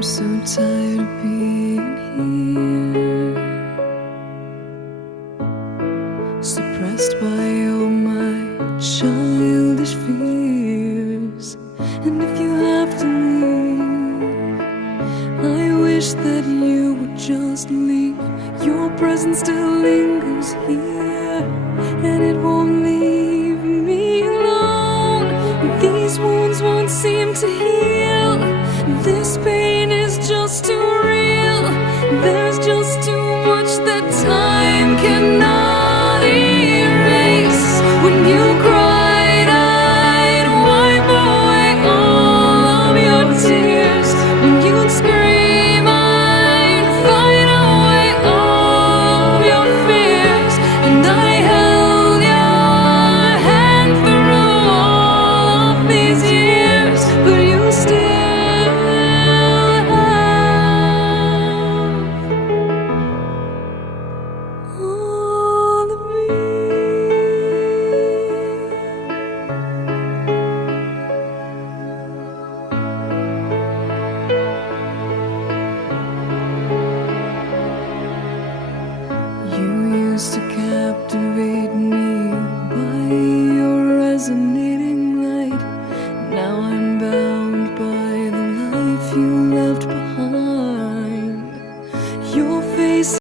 I'm so tired of being here, suppressed by all my childish fears. And if you have to leave, I wish that you would just leave. Your presence still lingers here, and it won't leave me alone. These wounds won't seem to heal. This pain is just too real. There's just too much that time cannot erase. When you cried, I'd wipe away all of your tears. When you'd scream, I'd fight away all of your fears. And I held your hand through all of these years, but you still you used to captivate